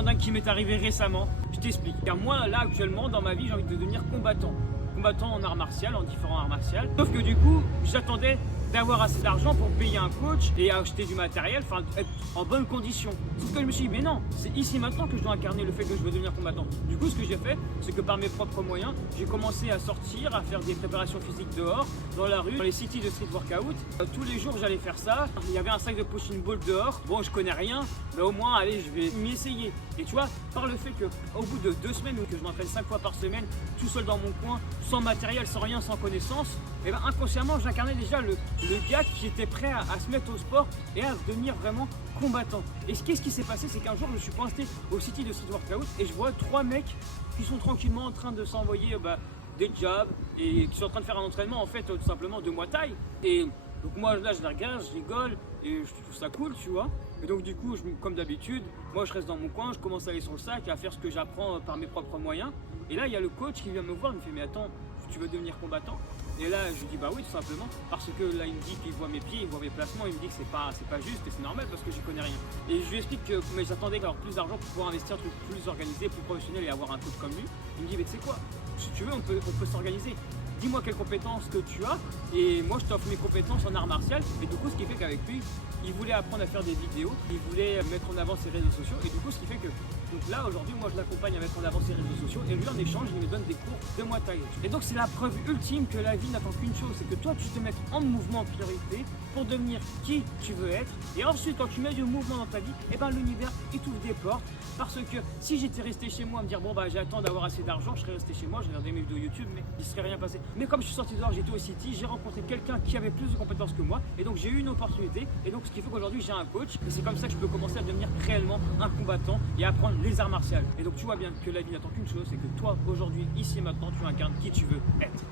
complètement dingue qui m'est arrivé récemment. Je t'explique. Car moi, là, actuellement, dans ma vie, j'ai envie de devenir combattant. Combattant en art martial, en différents arts martiaux. Sauf que du coup, j'attendais d'avoir assez d'argent pour payer un coach et acheter du matériel, enfin être en bonne condition. Sauf que je me suis dit, mais non, c'est ici maintenant que je dois incarner le fait que je veux devenir combattant. Du coup, ce que j'ai fait, c'est que par mes propres moyens, j'ai commencé à sortir, à faire des préparations physiques dehors, dans la rue, dans les cities de street workout. Tous les jours, j'allais faire ça. Il y avait un sac de punching ball dehors. Bon, je connais rien, mais au moins, allez, je vais m'y essayer. Et tu vois, par le fait qu'au bout de 2 semaines, que je m'entraîne 5 fois par semaine, tout seul dans mon coin, sans matériel, sans rien, sans connaissance, et ben inconsciemment, j'incarnais déjà le gars qui était prêt à se mettre au sport et à devenir vraiment combattant. Et qu'est-ce qui s'est passé, c'est qu'un jour, je me suis pointé au city de street workout et je vois 3 mecs qui sont tranquillement en train de s'envoyer des jabs et qui sont en train de faire un entraînement en fait tout simplement de Muay Thai. Et donc moi là, je les regarde, je rigole et je trouve ça cool, tu vois. Et donc du coup, comme d'habitude, moi je reste dans mon coin, je commence à aller sur le sac et à faire ce que j'apprends par mes propres moyens. Et là, il y a le coach qui vient me voir, il me fait mais attends, tu veux devenir combattant? Et là, je lui dis bah oui, tout simplement, parce que là, il me dit qu'il voit mes pieds, il voit mes placements, il me dit que c'est pas juste et c'est normal parce que j'y connais rien. Et je lui explique que mais j'attendais d'avoir plus d'argent pour pouvoir investir un truc plus organisé, plus professionnel et avoir un coach comme lui. Il me dit mais tu sais quoi, si tu veux, on peut s'organiser. Dis-moi quelles compétences que tu as et moi je t'offre mes compétences en art martial. Et du coup, ce qui fait qu'avec lui, il voulait apprendre à faire des vidéos, il voulait mettre en avant ses réseaux sociaux et du coup, ce qui fait que donc là aujourd'hui, moi je l'accompagne à mettre en avant ses réseaux sociaux et lui en échange, il me donne des cours de Muay Thai. Et donc c'est la preuve ultime que la vie n'attend qu'une chose, c'est que toi tu te mettes en mouvement en priorité pour devenir qui tu veux être. Et ensuite, quand tu mets du mouvement dans ta vie, et ben l'univers il t'ouvre des portes. Parce que si j'étais resté chez moi à me dire bon bah j'attends d'avoir assez d'argent, je serais resté chez moi, j'ai regardé mes vidéos YouTube, mais il serait rien passé. Mais comme je suis sorti dehors, j'étais au City, j'ai rencontré quelqu'un qui avait plus de compétences que moi, et donc j'ai eu une opportunité, et donc ce qui fait qu'aujourd'hui j'ai un coach, et c'est comme ça que je peux commencer à devenir réellement un combattant et apprendre les arts martiaux. Et donc tu vois bien que la vie n'attend qu'une chose, c'est que toi aujourd'hui, ici et maintenant, tu incarnes qui tu veux être.